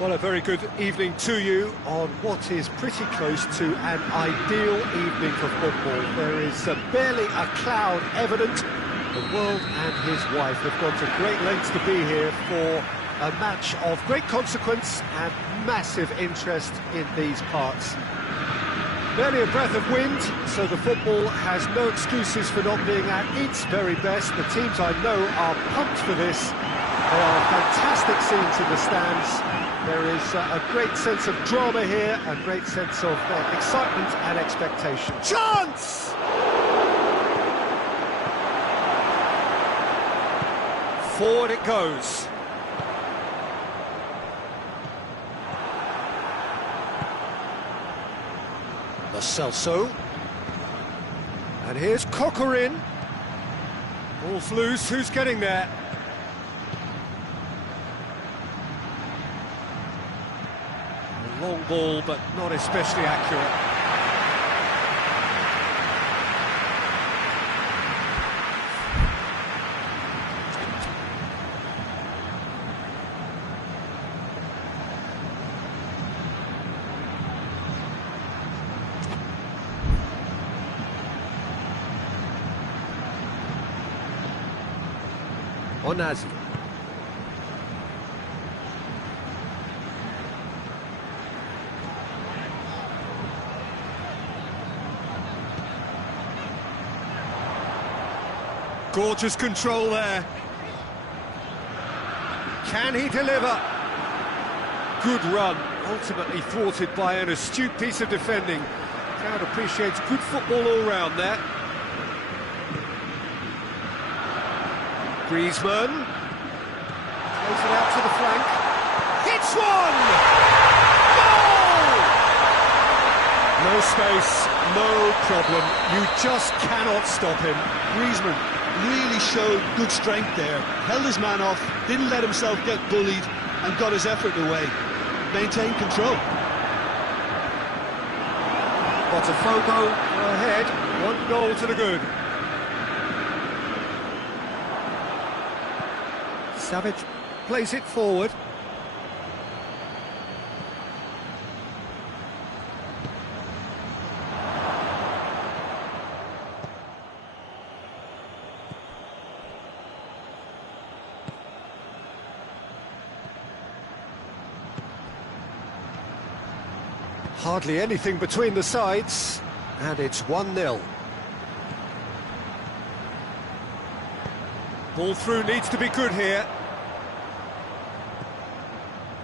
Well, a very good evening to you on what is pretty close to an ideal evening for football. There is barely a cloud evident. The world and his wife have gone to great lengths to be here for a match of great consequence and massive interest in these parts. Barely a breath of wind, so the football has no excuses for not being at its very best. The teams I know are pumped for this. There are fantastic scenes in the stands. There is a great sense of drama here, a great sense of excitement and expectation. Chance! Forward it goes. Los-26. And here's Coquelin. Ball's loose, who's getting there? A long ball, but not especially accurate. Onazi. Gorgeous control there. Can he deliver? Good run, ultimately thwarted by an astute piece of defending. Crowd appreciates good football all round there. Griezmann throws it out to the flank. Hits one! Goal! No space, no problem. You just cannot stop him. Griezmann really showed good strength there. Held his man off, didn't let himself get bullied, and got his effort away. Maintained control. Botafogo are ahead, 1 goal to the good. Savage plays it forward. Hardly anything between the sides, and it's 1-0. Ball through needs to be good here.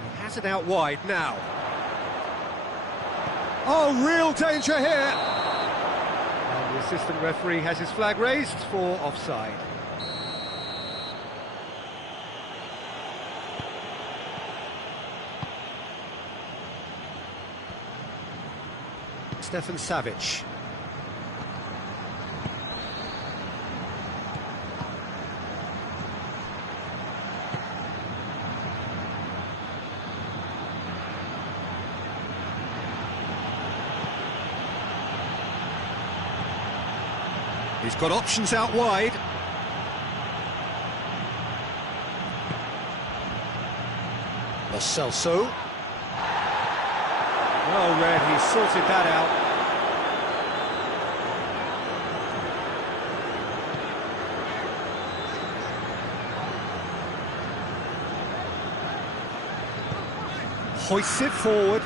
He has it out wide now. Oh, real danger here! And the assistant referee has his flag raised for offside. Stefan Savic. He's got options out wide. Los-26. Well read, he sorted that out. Hoists it forward.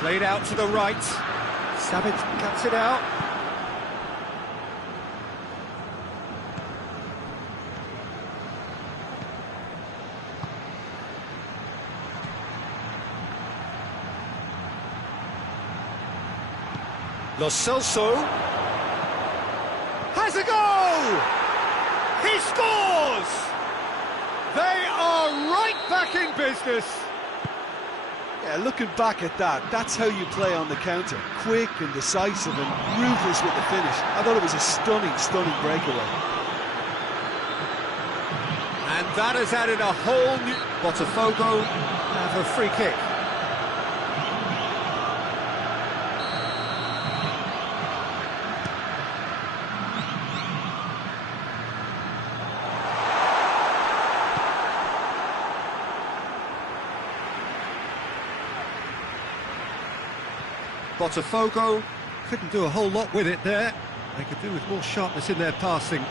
Played out to the right. Savic cuts it out. Los-26 has a goal! He scores! They are right back in business. Yeah, looking back at that, that's how you play on the counter. Quick and decisive and ruthless with the finish. I thought it was a stunning breakaway. And that has added a whole new... Botafogo have a free kick. Botafogo couldn't do a whole lot with it there. They could do with more sharpness in their passing.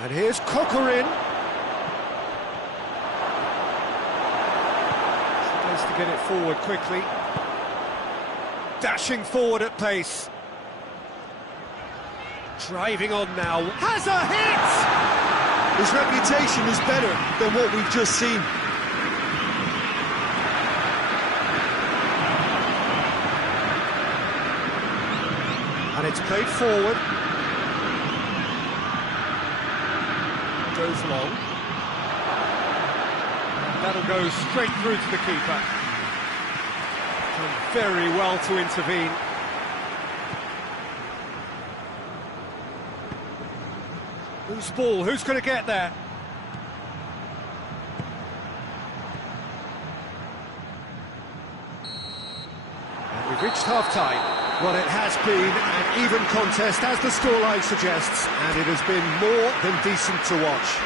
And here's Coquelin. Nice to get it forward quickly. Dashing forward at pace. Driving on now. Has a hit! His reputation is better than what we've just seen. And it's played forward. Goes long. That'll go straight through to the keeper. Done very well to intervene. Loose ball, who's going to get there? And we've reached half-time. Well, it has been an even contest, as the scoreline suggests, and it has been more than decent to watch.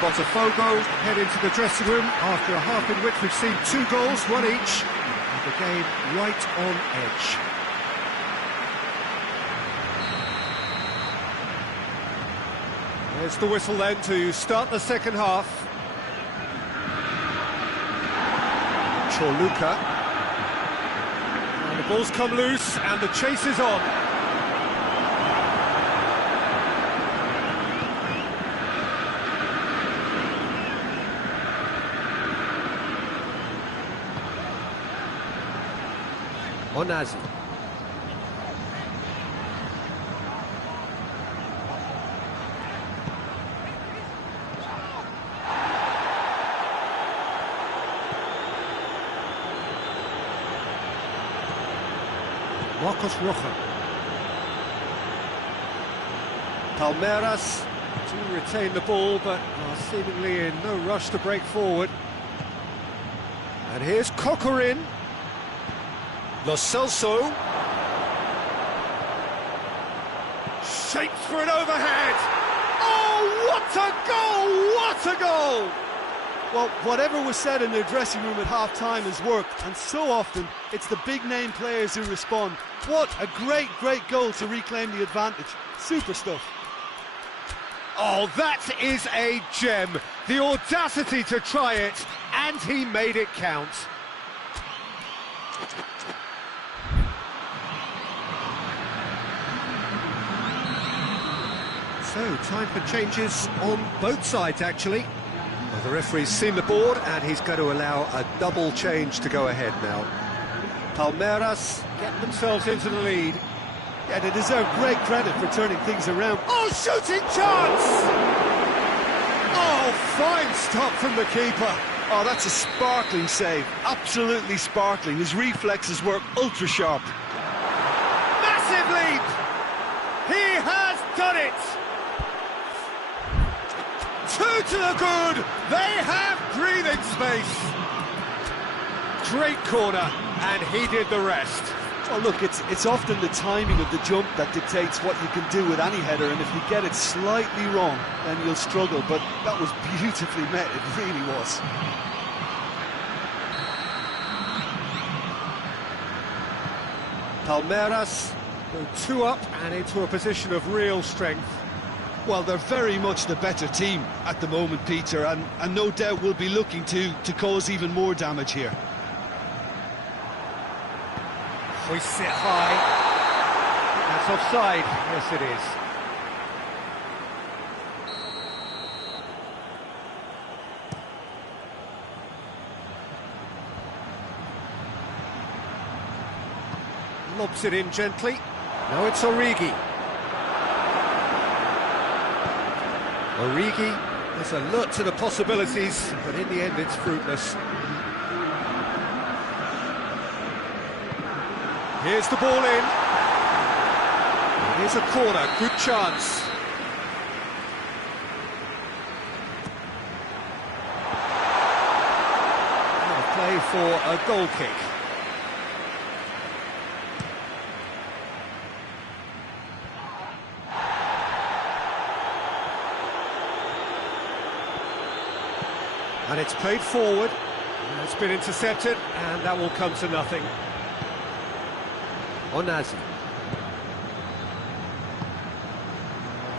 Botafogo head into the dressing room after a half in which we've seen 2 goals, 1 each, and the game right on edge. There's the whistle then to start the second half. Chorluka. And the ball's come loose and the chase is on. Onazi. Marcos Rojo. Palmeiras do retain the ball, but are seemingly in no rush to break forward. And here's Coquelin. Lo-26. Shapes for an overhead. Oh, what a goal! What a goal! Well, whatever was said in their dressing room at half-time has worked, and so often it's the big-name players who respond. What a great, great goal to reclaim the advantage. Super stuff. Oh, that is a gem. The audacity to try it, and he made it count. So, time for changes on both sides, actually. Well, the referee's seen the board, and he's going to allow a double change to go ahead now. Palmeiras get themselves into the lead. Yeah, they deserve great credit for turning things around. Oh, shooting chance! Oh, fine stop from the keeper. Oh, that's a sparkling save. Absolutely sparkling. His reflexes work ultra-sharp. Massive leap! He has done it! 2 to the good! They have breathing space! Great corner, and he did the rest. Well, look, it's often the timing of the jump that dictates what you can do with any header, and if you get it slightly wrong, then you'll struggle, but that was beautifully met, it really was. Palmeiras go 2 up and into a position of real strength. Well, they're very much the better team at the moment, Peter, and no doubt will be looking to cause even more damage here. We sit high. That's offside. Yes, it is. Lobs it in gently. No, it's Origi. Origi is alert to the possibilities, but in the end it's fruitless. Here's the ball in. Here's a corner, good chance. And a play for a goal kick. And it's played forward. It's been intercepted, and that will come to nothing. Onazi.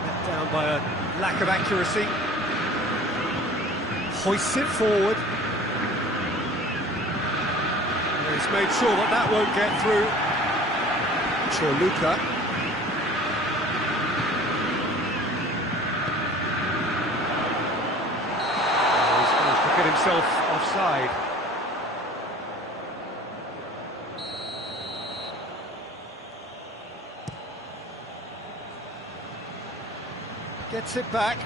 Let down by a lack of accuracy. Hoists it forward. And he's made sure that that won't get through. Chorluka. He's managed to get himself offside. Gets it back.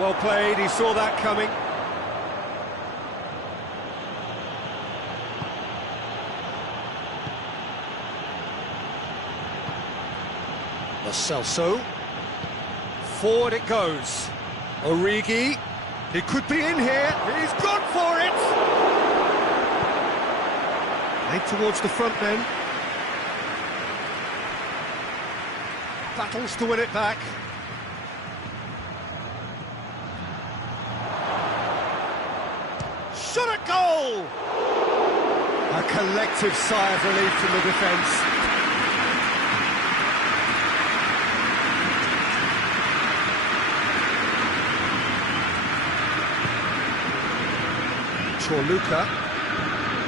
Well played, he saw that coming. Lo Celso. Forward it goes. Origi. He could be in here. He's gone for it. Made towards the front then. Battles to win it back. Shot at goal! A collective sigh of relief from the defence.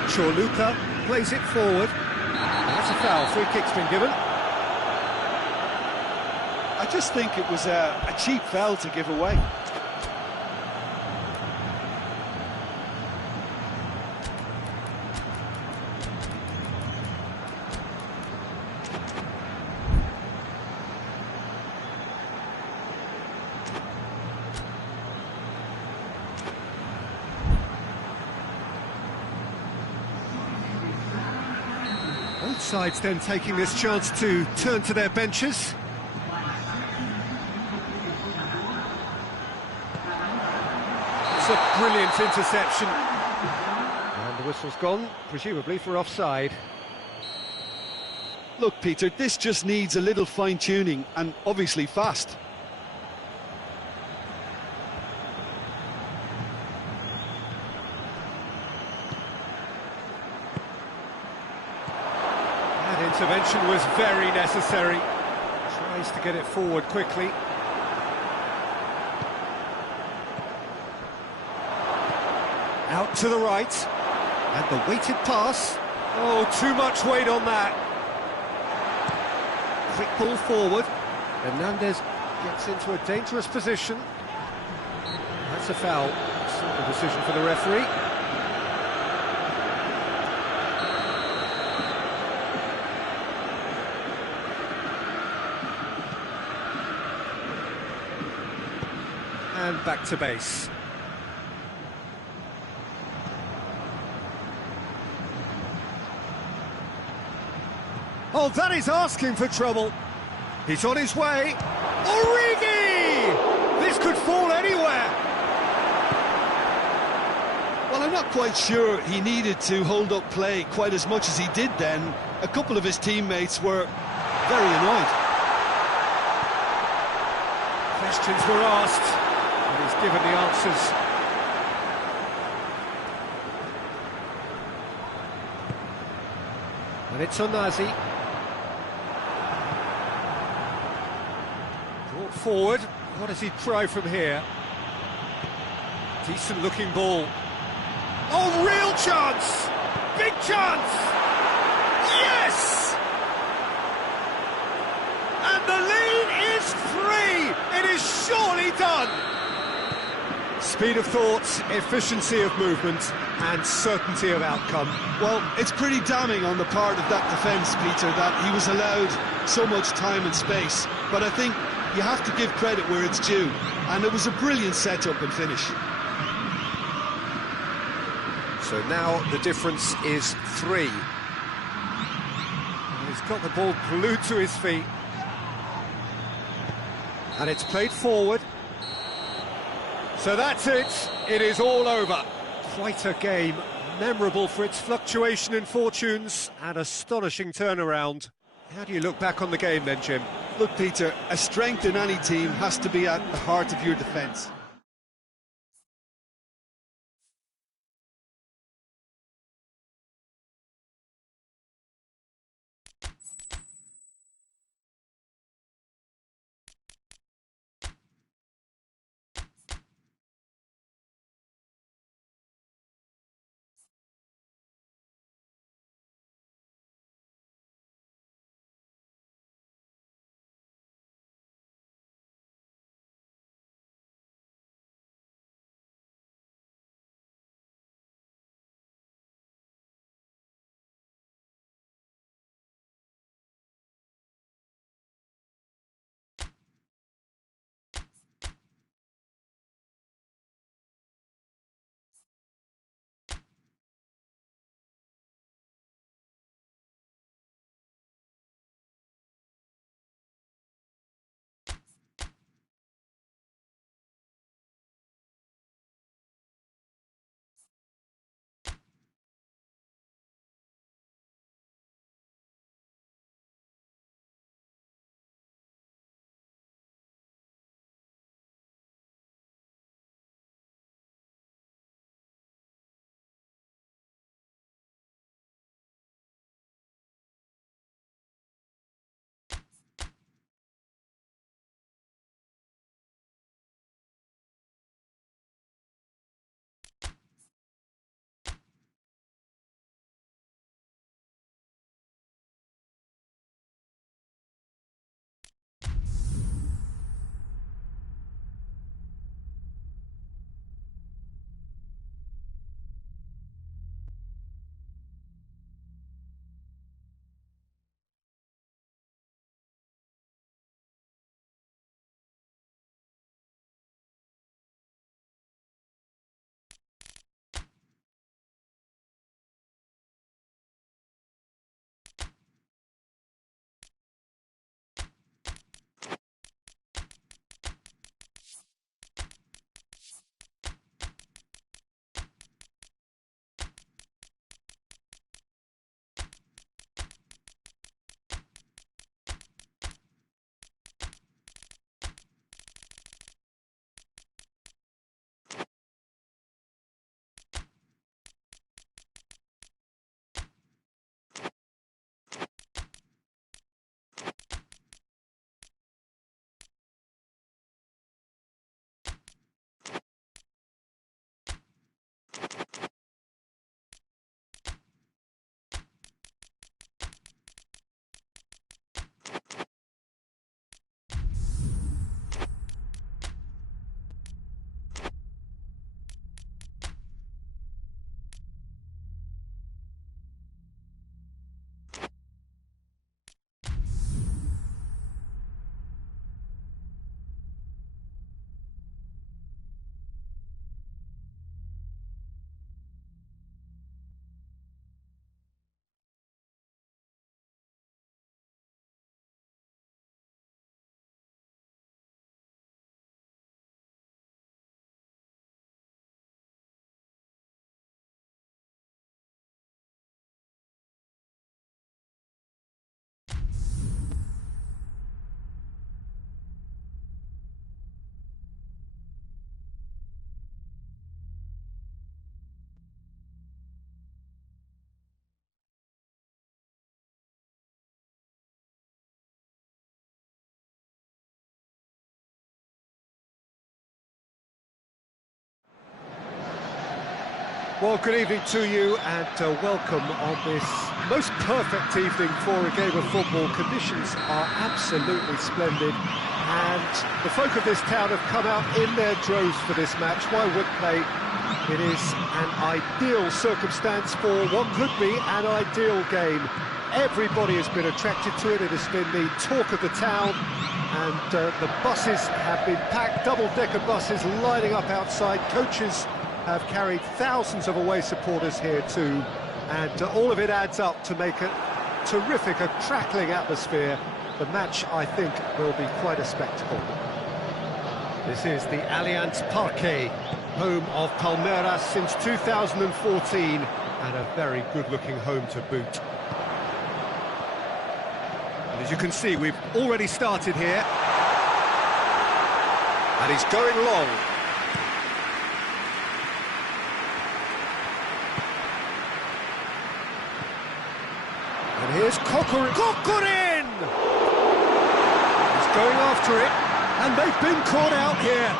Chorluka plays it forward. That's a foul. Free kick's been given. I just think it was a cheap foul to give away. Both sides then taking this chance to turn to their benches. A brilliant interception, and the whistle's gone, presumably for offside. Look, Peter, this just needs a little fine-tuning, and obviously fast. That intervention was very necessary. Tries to get it forward quickly. Out to the right, and the weighted pass. Oh, too much weight on that. Quick ball forward. Hernandez gets into a dangerous position. That's a foul. Simple decision for the referee. And back to base. Oh, that is asking for trouble. He's on his way. Origi! This could fall anywhere. Well, I'm not quite sure he needed to hold up play quite as much as he did then. A couple of his teammates were very annoyed. Questions were asked, and he's given the answers. And it's Onazi. Brought forward. What does he try from here? Decent looking ball. Oh, real chance! Big chance! Yes! And the lead is 3! It is surely done! Speed of thought, efficiency of movement, and certainty of outcome. Well, it's pretty damning on the part of that defence, Peter, that he was allowed so much time and space. But I think you have to give credit where it's due, and it was a brilliant setup and finish. So now the difference is 3. He's got the ball glued to his feet. And it's played forward. So that's it. It is all over. Quite a game. Memorable for its fluctuation in fortunes and astonishing turnaround. How do you look back on the game then, Jim? Look, Peter, a strength in any team has to be at the heart of your defence. Well, good evening to you and welcome on this most perfect evening for a game of football. Conditions are absolutely splendid and the folk of this town have come out in their droves for this match. Why wouldn't they? It is an ideal circumstance for what could be an ideal game. Everybody has been attracted to it. It has been the talk of the town and the buses have been packed, double-decker buses lining up outside. Coaches have carried thousands of away supporters here too, and all of it adds up to make a terrific, a crackling atmosphere. The match, I think, will be quite a spectacle. This is the Allianz Parque, home of Palmeiras since 2014, and a very good-looking home to boot. As you can see, we've already started here. And he's going long. And here's Kokorin! He's going after it, and they've been caught out here.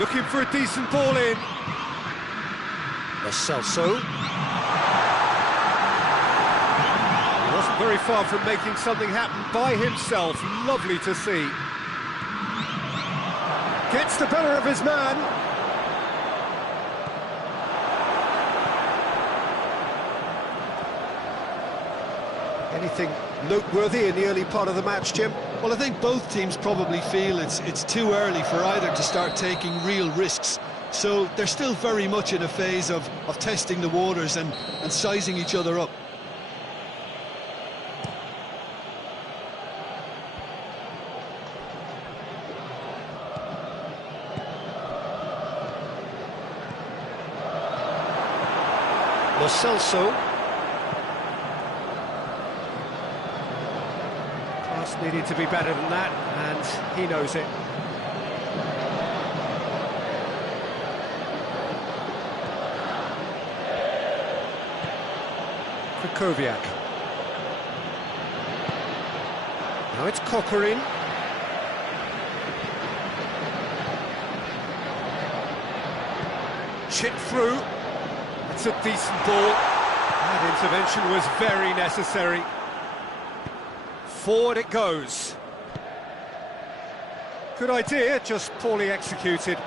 Looking for a decent ball in. Los-26. He wasn't very far from making something happen by himself. Lovely to see. Gets the better of his man. Anything noteworthy in the early part of the match, Jim? Well, I think both teams probably feel it's too early for either to start taking real risks. So they're still very much in a phase of testing the waters and sizing each other up. Los-26. Pass needed to be better than that, and he knows it. Kokoviak. Now it's Kokorin. Chipped through. It's a decent ball. That intervention was very necessary. Forward it goes. Good idea, just poorly executed.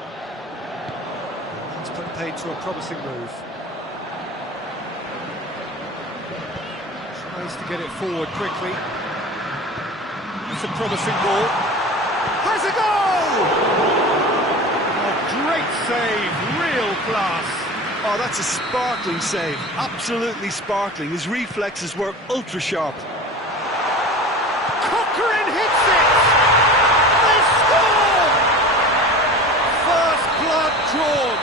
Let's put paid to a promising move. Tries to get it forward quickly. It's a promising ball. Has a goal! A great save, real class. Oh, that's a sparkling save, absolutely sparkling. His reflexes were ultra sharp. Kokorin hits it! They score! First blood drawn.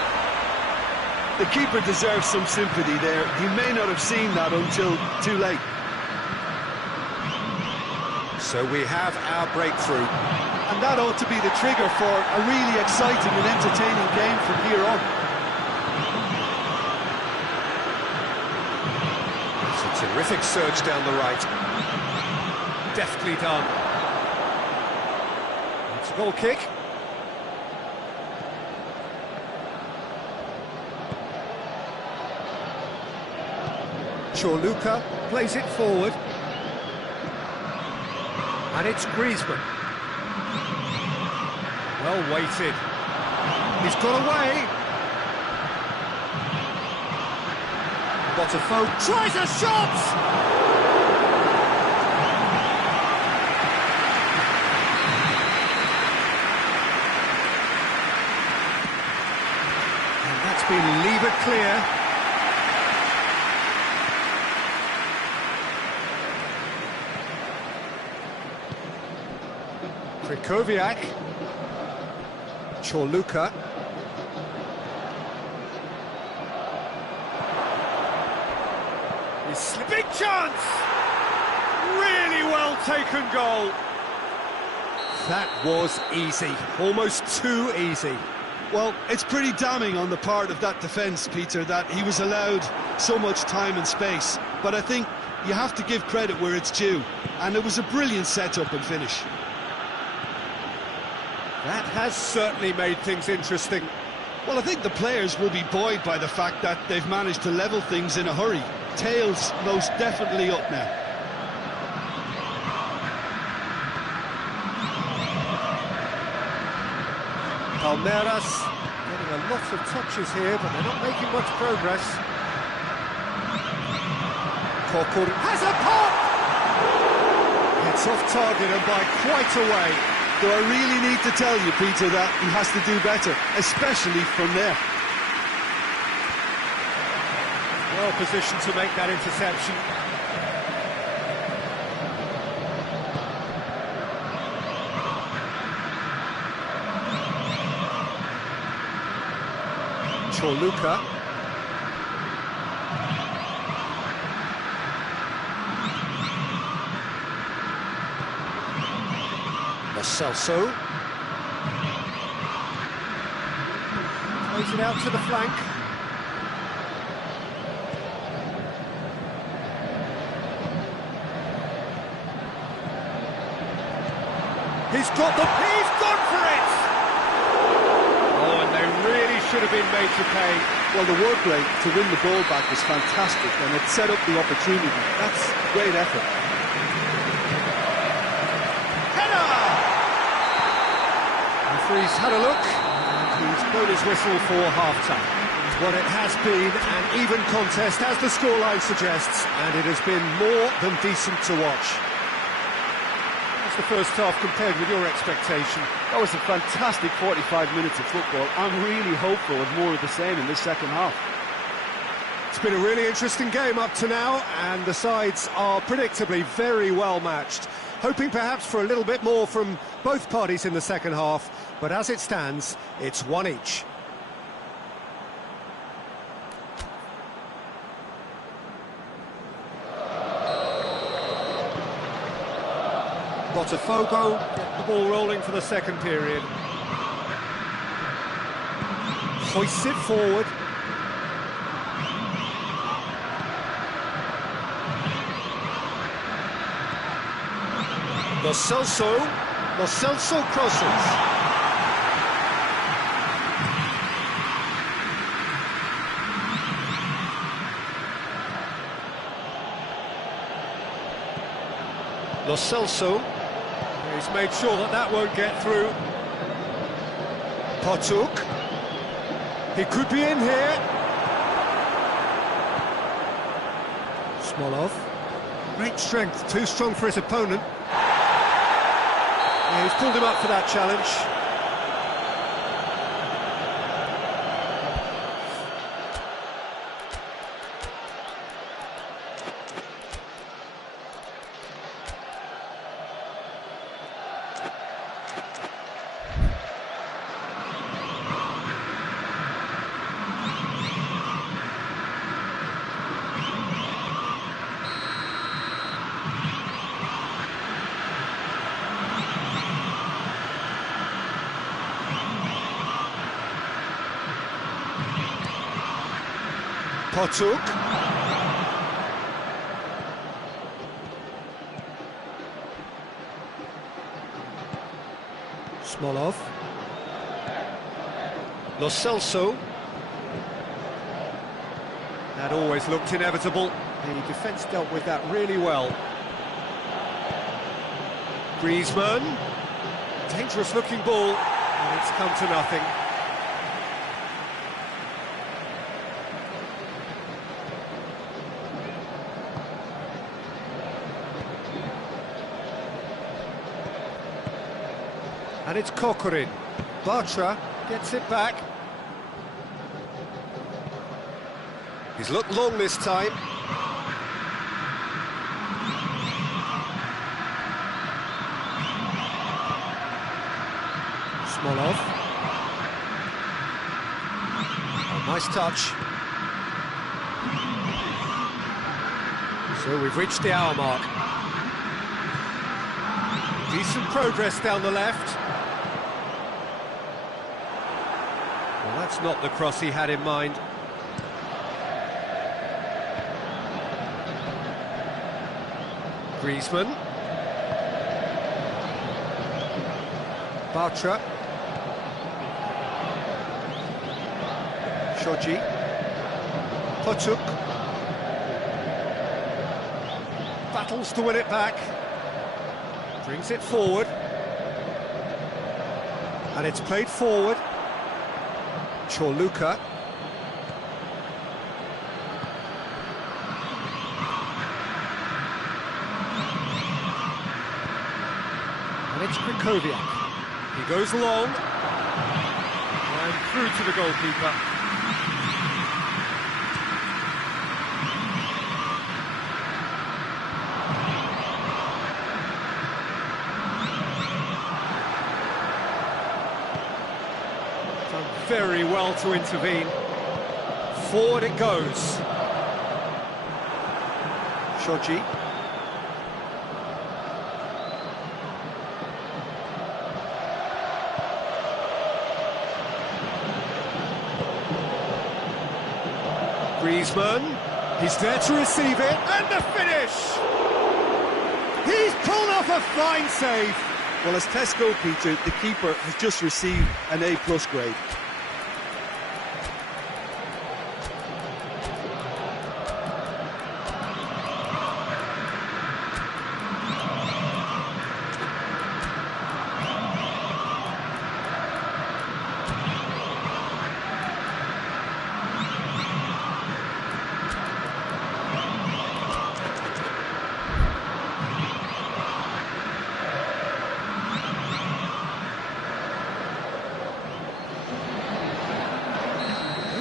The keeper deserves some sympathy there. He may not have seen that until too late. So we have our breakthrough. And that ought to be the trigger for a really exciting and entertaining game from here on. It's a terrific surge down the right. Deftly done. It's a goal kick. Chorluka plays it forward. And it's Griezmann. Well weighted. He's got away. Botafogo tries a shot! And that's been levered clear. Krychowiak. Chorluka. Big chance! Really well taken goal. That was easy, almost too easy. Well, it's pretty damning on the part of that defence, Peter, that he was allowed so much time and space. But I think you have to give credit where it's due. And it was a brilliant set-up and finish. That has certainly made things interesting. Well, I think the players will be buoyed by the fact that they've managed to level things in a hurry. Tails most definitely up now. Palmeiras getting a lot of touches here, but they're not making much progress. Kokorin has a pop! It's off target and by quite a way. Do I really need to tell you, Peter, that he has to do better, especially from there? Well positioned to make that interception. Chorluka. Celso. Plays it out to the flank. He's gone for it! Oh, and they really should have been made to pay. Well, the work rate to win the ball back was fantastic, and it set up the opportunity. That's great effort. Header! Referee's had a look, and he's blown his whistle for half-time. Well, it has been an even contest, as the scoreline suggests, and it has been more than decent to watch. The first half compared with your expectation? That was a fantastic 45 minutes of football. I'm really hopeful of more of the same in this second half. It's been a really interesting game up to now, and the sides are predictably very well matched. Hoping perhaps for a little bit more from both parties in the second half, but as it stands, it's one each. Botafogo get the ball rolling for the second period. Hoists it forward. Lo Celso crosses. Lo Celso. He's made sure that that won't get through. Potuk. He could be in here. Smolov. Great strength, too strong for his opponent. Yeah, he's pulled him up for that challenge. Potuk. Smolov. Lo Celso. That always looked inevitable. The defence dealt with that really well. Griezmann. Dangerous looking ball, and it's come to nothing. And it's Kokorin. Bartra gets it back. He's looked long this time. Smolov. Oh, nice touch. So we've reached the hour mark. Decent progress down the left. Well, that's not the cross he had in mind. Griezmann. Bartra. Shoji. Potuk. Battles to win it back. Brings it forward. And it's played forward. Chorluka. And it's Krikoviak. He goes long. And through to the goalkeeper. Done very well to intervene. Forward it goes. Shoji. Griezmann, he's there to receive it, and the finish! He's pulled off a fine save. Well, as tests go, Peter, the keeper has just received an A+ grade.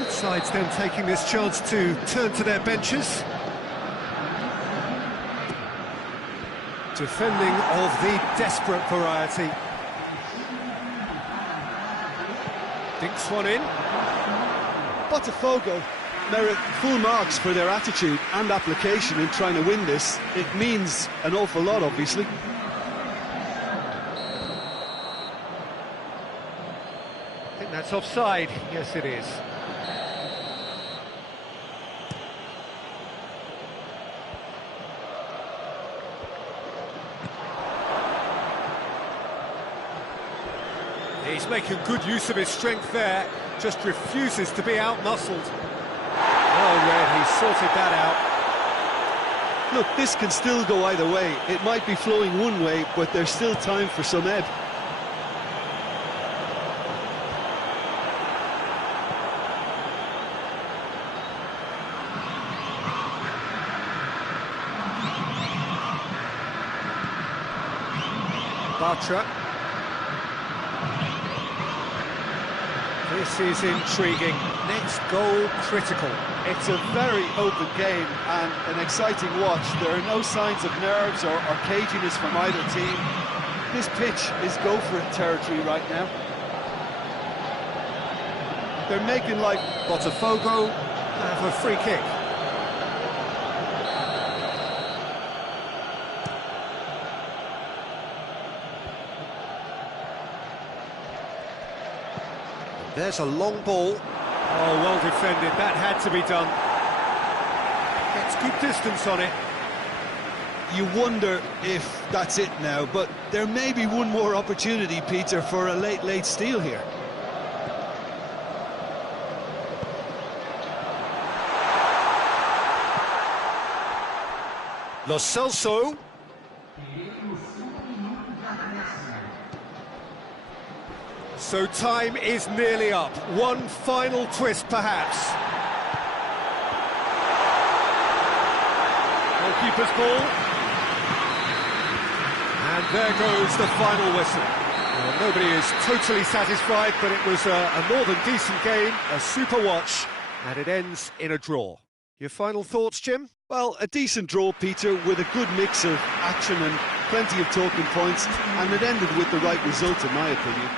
Sides then taking this chance to turn to their benches. Defending of the desperate variety. Dinks one in. Botafogo merit full marks for their attitude and application in trying to win this. It means an awful lot, obviously. I think that's offside. Yes, it is. He's making good use of his strength there, just refuses to be out-muscled. Oh, Red, he sorted that out. Look, this can still go either way. It might be flowing one way, but there's still time for some ebb. Bartra. This is intriguing. Next goal critical. It's a very open game and an exciting watch. There are no signs of nerves or caginess from either team. This pitch is go-for-it territory right now. They're making life... Botafogo have a free kick. There's a long ball. Oh, well defended. That had to be done. Gets good distance on it. You wonder if that's it now, but there may be one more opportunity, Peter, for a late steal here. Los-26. So time is nearly up. One final twist, perhaps. Goalkeeper's ball. And there goes the final whistle. Well, nobody is totally satisfied, but it was a more than decent game, a super watch, and it ends in a draw. Your final thoughts, Jim? Well, a decent draw, Peter, with a good mix of action and plenty of talking points, and it ended with the right result, in my opinion.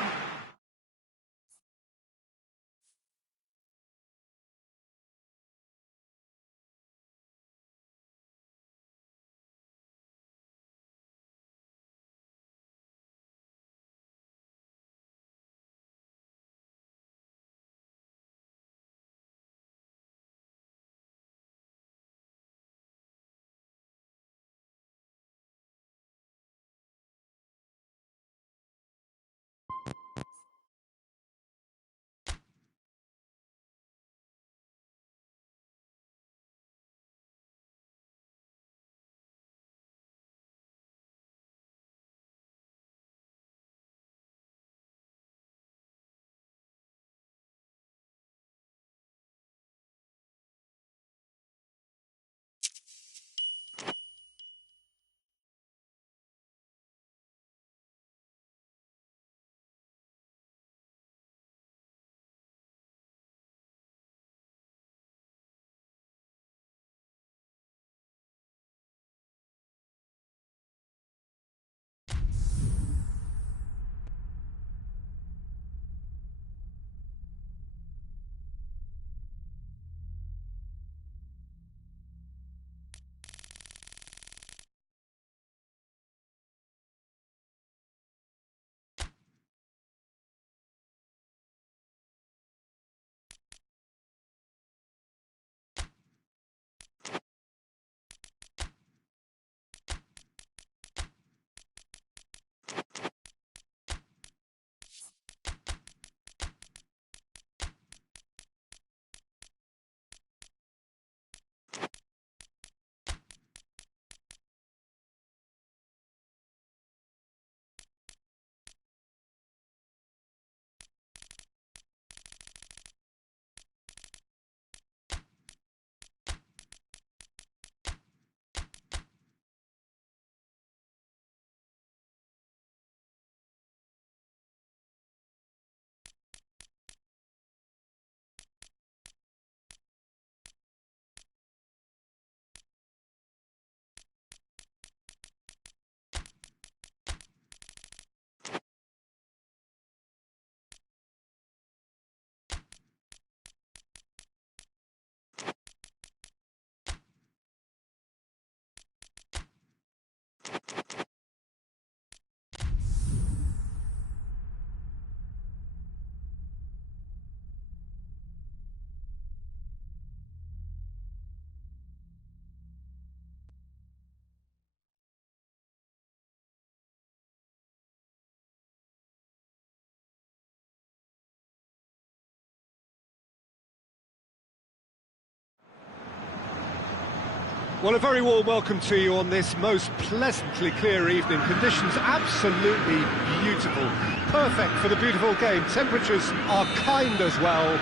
Well, a very warm welcome to you on this most pleasantly clear evening. Conditions absolutely beautiful. Perfect for the beautiful game. Temperatures are kind as well.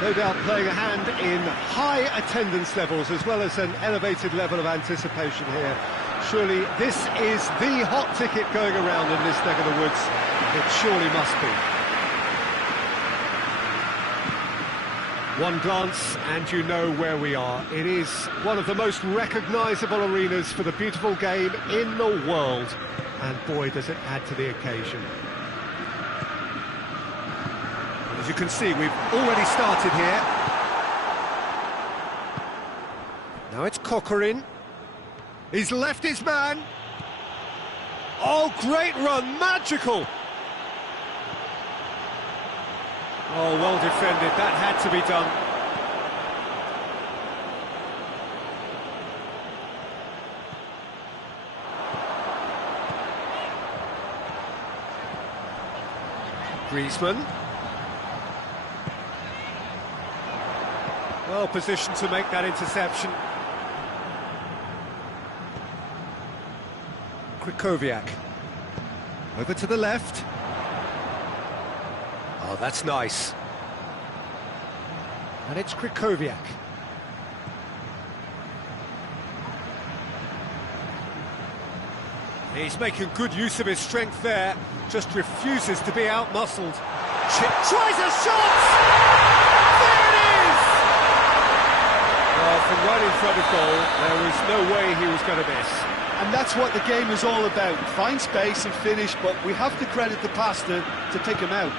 No doubt playing a hand in high attendance levels as well as an elevated level of anticipation here. Surely this is the hot ticket going around in this neck of the woods. It surely must be. One glance and you know where we are. It is one of the most recognisable arenas for the beautiful game in the world. And boy, does it add to the occasion. As you can see, we've already started here. Now it's Corcoran. He's left his man. Oh, great run, magical. Oh, well defended, that had to be done. Griezmann. Well positioned to make that interception. Krychowiak. Over to the left. Oh, that's nice. And it's Krychowiak. He's making good use of his strength there, just refuses to be out-muscled. Chip tries a shot! There it is! Well, from right in front of goal, there was no way he was going to miss. And that's what the game is all about. Find space and finish, but we have to credit the passer to pick him out.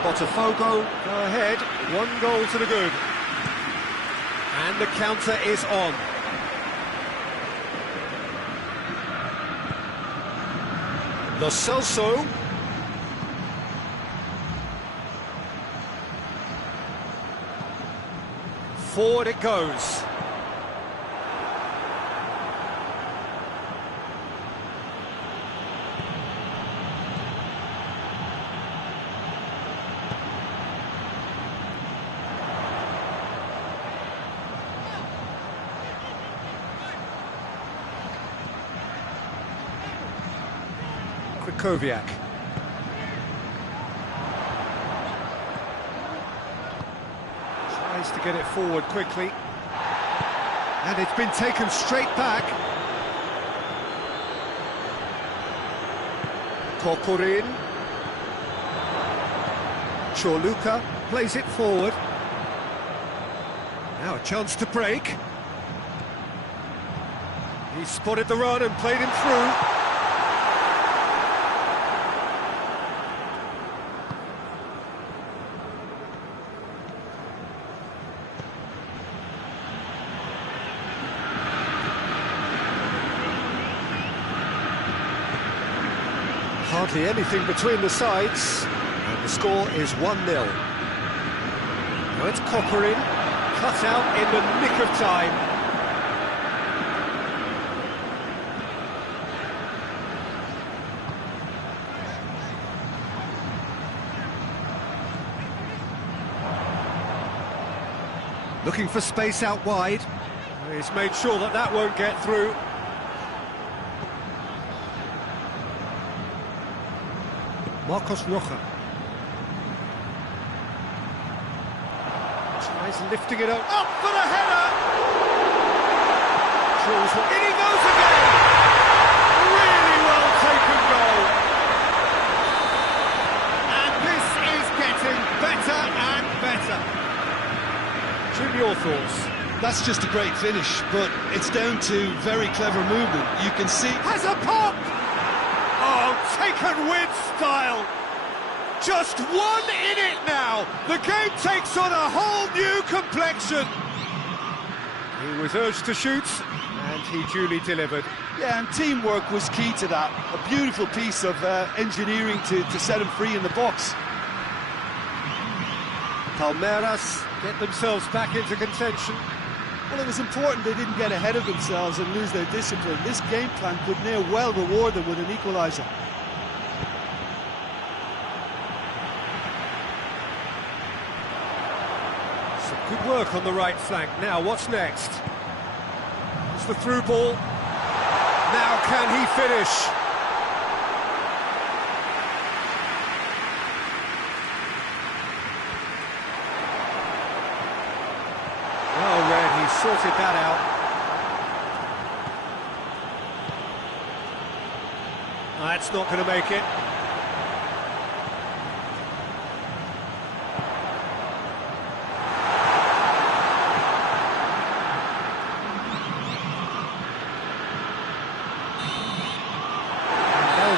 Botafogo go ahead, 1 goal to the good. And the counter is on. Lo-26. Forward it goes. Krychowiak. Tries to get it forward quickly. And it's been taken straight back. Corcoran. Chorluka plays it forward. Now a chance to break. He spotted the run and played him through. Hardly anything between the sides, and the score is 1-0. Now it's Corcoran, cut out in the nick of time. Looking for space out wide. He's made sure that that won't get through. Marcos Rocha. Tries lifting it up for the header! In he goes again! Really well taken goal! And this is getting better and better. Jim, your thoughts? That's just a great finish, but it's down to very clever movement. You can see... Has a pop! Oh, taken with style! Just one in it now! The game takes on a whole new complexion! He was urged to shoot, and he duly delivered. Yeah, and teamwork was key to that. A beautiful piece of engineering to set him free in the box. Palmeiras get themselves back into contention. Well, it was important they didn't get ahead of themselves and lose their discipline. This game plan could near well reward them with an equaliser. Some good work on the right flank. Now, what's next? It's the through ball. Now can he finish? Well read, he sorted that out. That's not going to make it.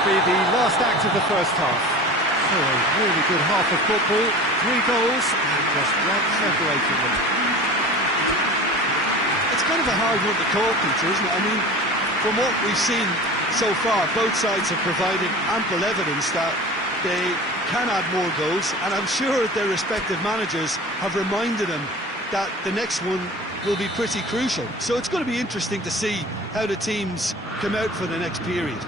Be the last act of the first half. So a really good half of football, 3 goals and just one separating them. It's kind of a hard one to call, Peter, isn't it? I mean, from what we've seen so far, both sides have provided ample evidence that they can add more goals, and I'm sure their respective managers have reminded them that the next one will be pretty crucial. So it's going to be interesting to see how the teams come out for the next period.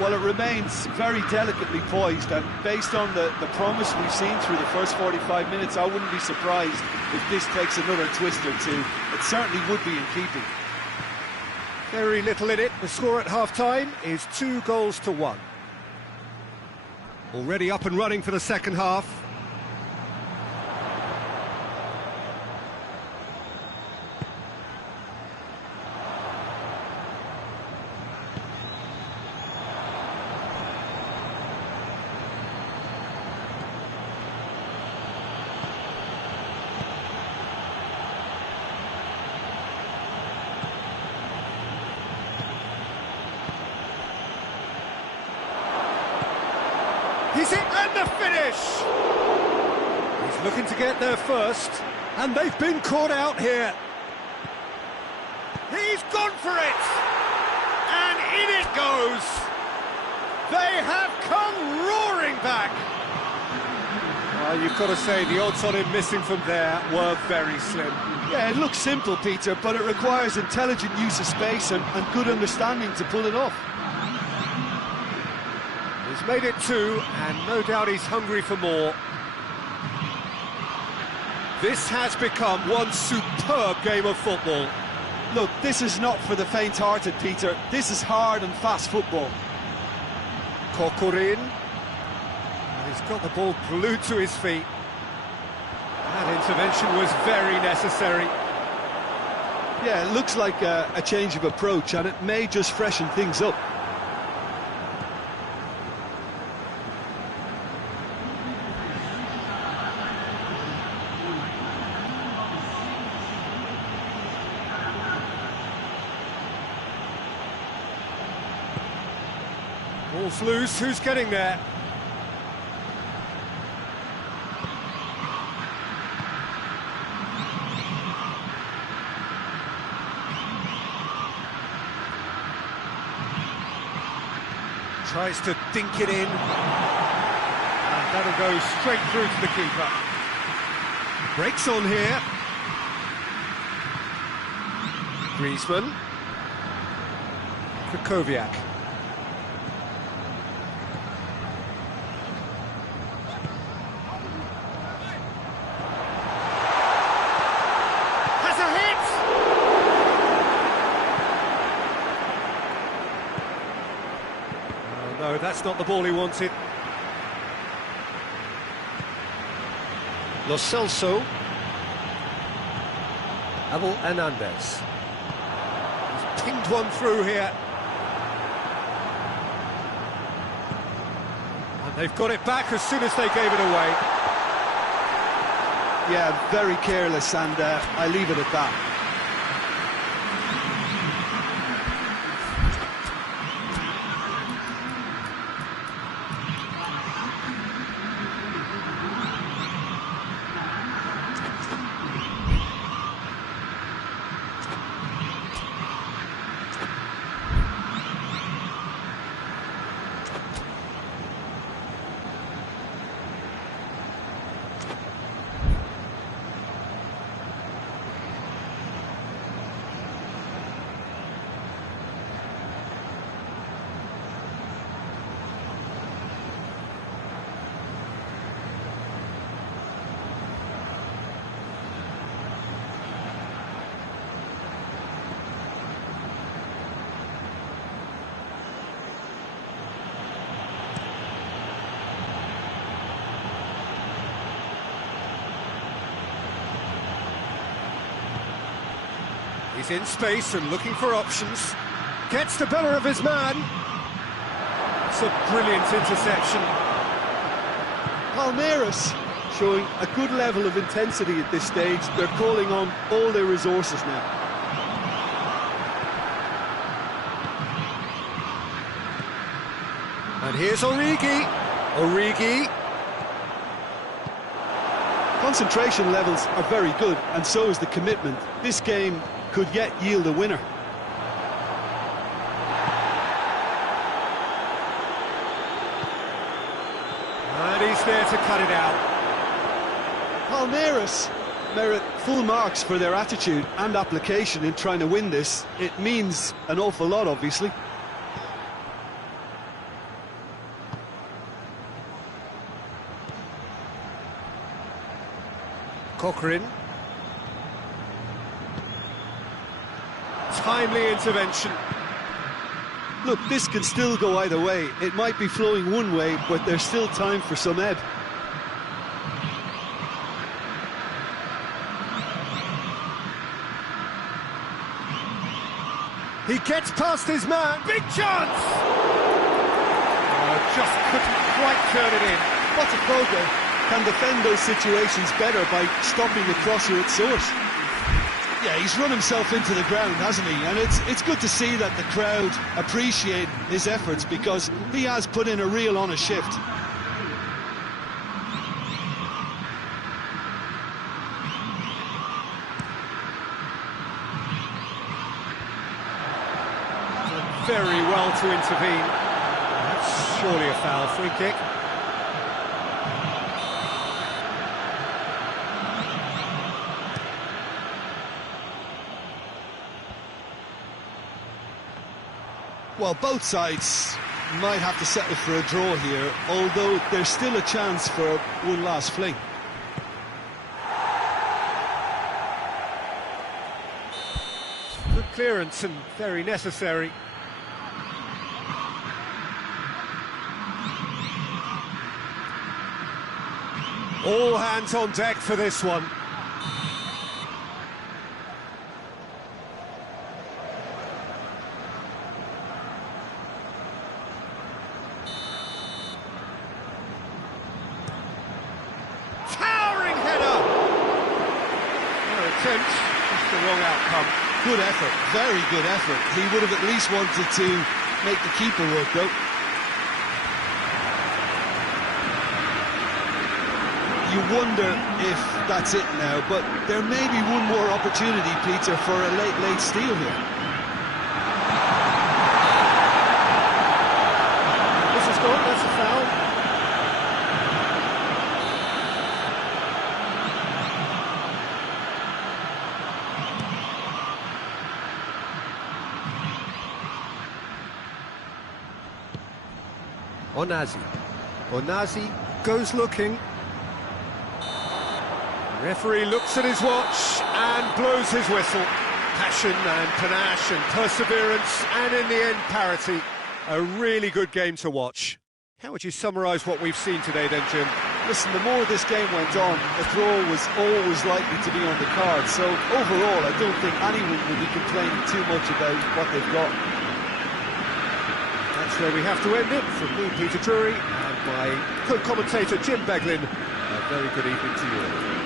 Well, it remains very delicately poised, and based on the promise we've seen through the first 45 minutes, I wouldn't be surprised if this takes another twist or two. It certainly would be in keeping. Very little in it. The score at half-time is 2-1. Already up and running for the second half. He's it, and the finish! He's looking to get there first, and they've been caught out here. He's gone for it! And in it goes! They have come roaring back! Well, you've got to say, the odds on him missing from there were very slim. Yeah, it looks simple, Peter, but it requires intelligent use of space and good understanding to pull it off. He's made it 2, and no doubt he's hungry for more. This has become one superb game of football. Look, this is not for the faint-hearted, Peter. This is hard and fast football. Kokorin. He's got the ball glued to his feet. That intervention was very necessary. Yeah, it looks like a change of approach, and it may just freshen things up. Ball's loose, who's getting there? Tries to dink it in. And that'll go straight through to the keeper. Breaks on here. Griezmann. Krakowiak. No, that's not the ball he wanted. Lo-26. Abel Hernandez. He's pinged one through here. And they've got it back as soon as they gave it away. Yeah, very careless, and I leave it at that. He's in space and looking for options. Gets the better of his man. It's a brilliant interception. Palmeiras showing a good level of intensity at this stage. They're calling on all their resources now. And here's Origi. Origi. Concentration levels are very good, and so is the commitment. This game could yet yield a winner. And he's there to cut it out. Palmeiras merit full marks for their attitude and application in trying to win this. It means an awful lot, obviously. Cochrane. Timely intervention. Look, this can still go either way. It might be flowing one way, but there's still time for some ebb. He gets past his man. Big chance! Just couldn't quite turn it in. Botafogo can defend those situations better by stopping the crosser at source. Yeah, he's run himself into the ground, hasn't he? And it's good to see that the crowd appreciate his efforts, because he has put in a real honest shift. Very well to intervene. That's surely a foul. Free kick. Well, both sides might have to settle for a draw here, although there's still a chance for one last fling. Good clearance and very necessary. All hands on deck for this one. Towering header! No attempt, just the wrong outcome. Good effort, very good effort. He would have at least wanted to make the keeper work, though. You wonder if that's it now, but there may be one more opportunity, Peter, for a late steal here. This is gone, that's a foul. Onazi goes looking. Referee looks at his watch and blows his whistle. Passion and panache and perseverance, and in the end, parity. A really good game to watch. How would you summarise what we've seen today then, Jim? Listen, the more this game went on, a draw was always likely to be on the card. So overall, I don't think anyone will be complaining too much about what they've got. That's where we have to end it. From me, Peter Drury, and my co-commentator, Jim Beglin. A very good evening to you all.